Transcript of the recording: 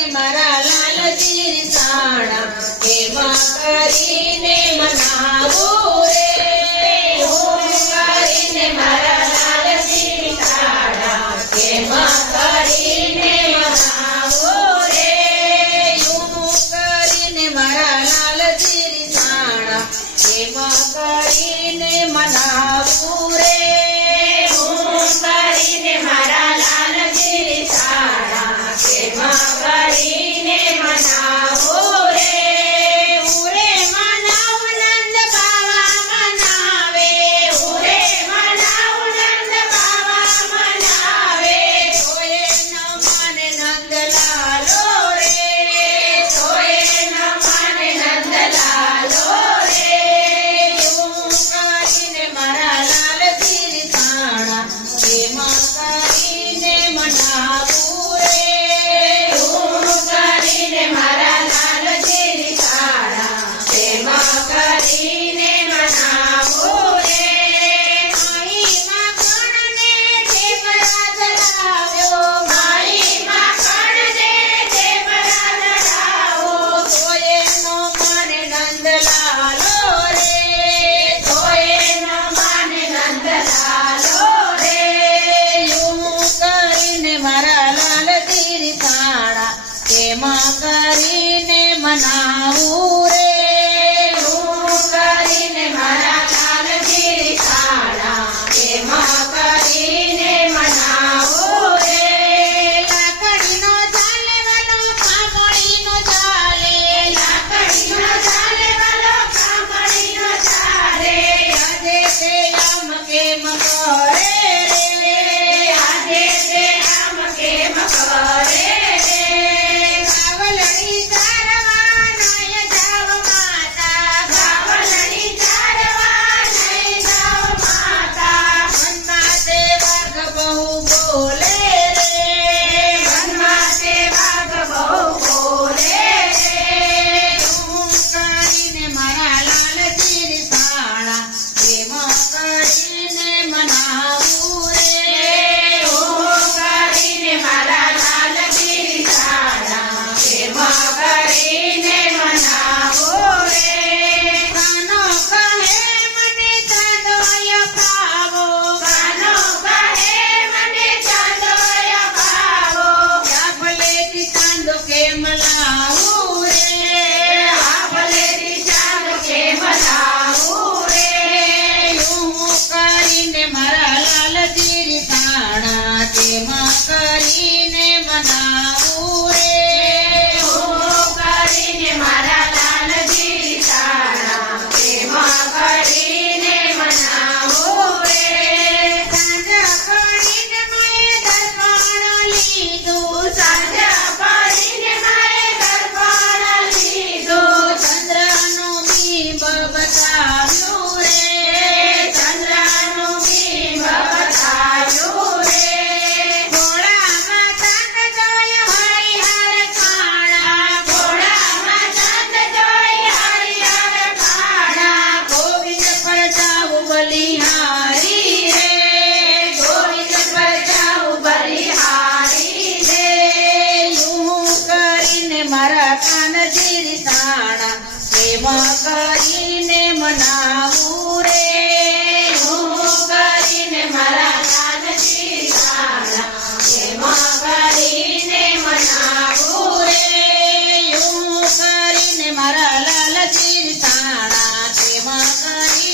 કરીને મારા લાલજી રીસાણા એમાં કરીને મનાવું રે હું કરીને મારા લાલજી રીસાણા એમાં કરીને મનાવું રે હું કરીને મારા લાલજી રીસાણા એમાં કરીને મનાવું રે હું કરીને મારા લાલજી રીસાણા એમાં કરીને મનાવું રે ઉરે મનાવ નંદ બાવા મનાવે ઉરે મનાવ નંદ બાવા મનાવે તોય ન માને નંદલાલો રે તોય ન માને નંદલાલો રે હું કરીને મારા લાલજી રીસાણા એમાં કરીને મનાવું રે હું કરીને મારા લાલજી રીસાણા એમાં કરીને મનાવું રે માઈમાં કણને ઢેબરા ધરાવ્યો માઈમાં કણને ઢેબરા ધરાવો તોય નો માને નંદલાલો રે તોય નો માને નંદલાલો રે હું કરીને મારા લાલજી રીસાણા એમાં કરીને મનાવું રે હું કરીને મારા લાલજી રીસાણા એમાં કરીને મનાવું રે લાકડીનો ચાલે વાલો કામળીનો ચાલે લાકડીનો ચાલે વાલો કામળીનો ચાલે આજે તે આમ કેમ કરે રે આજે તે આમ કેમ કરે રે ગાવલડી ચારવા નય જાવ માતા ગાવલડી ચારવા નય જાવ માતા મનમાં તે વાઘ બહુ બોલે રે મનમાં તે વાઘ બહુ બોલે રે હું કરીને મારા લાલજી રીસાણા એમાં કરીને મનાવું રે હું કરીને મારા લાલજી રીસાણા એમાં કરીને મનાવું રે કાનો કહે મને ચાંદોય પાવો કાનો કહે મને ચાંદોય પાવો આભલેથી ચાંદો કેમ લાવું રે આભલેથી ચાંદો કેમ લાવું રે હું કરીને મારા લાલજી રીસાણા તેમાં કરીને મનાવું રે હું કરીને મારા લાલજી રીસાણા તેમાં કરીને મનાવું રે સાંજ પડીને મેં દર્પણ લીધું સાંજ પડીને મેં દર્પણ લીધું ચંદ્રનું બિંબ બતાવ્યું રે ચંદ્રનું બિંબ બતાવ્યું રે ઘોડામાં ચાંદ જોયો હરિહર કાણા ઘોડામાં ચાંદ જોયો હરિહર કાણા ગોવિંદ પર જાઉં બલિહારી રે ગોવિંદ પર જાઉં બલિહારી રે હું કરીને મારા કાનજી રીસાણા એમાં કરીને મનાવું રે હું કરીને મારા કાનજી રીસાણા એમાં કરીને મનાવું રે હું કરીને મારા લાલજી રીસાણા એમાં કરીને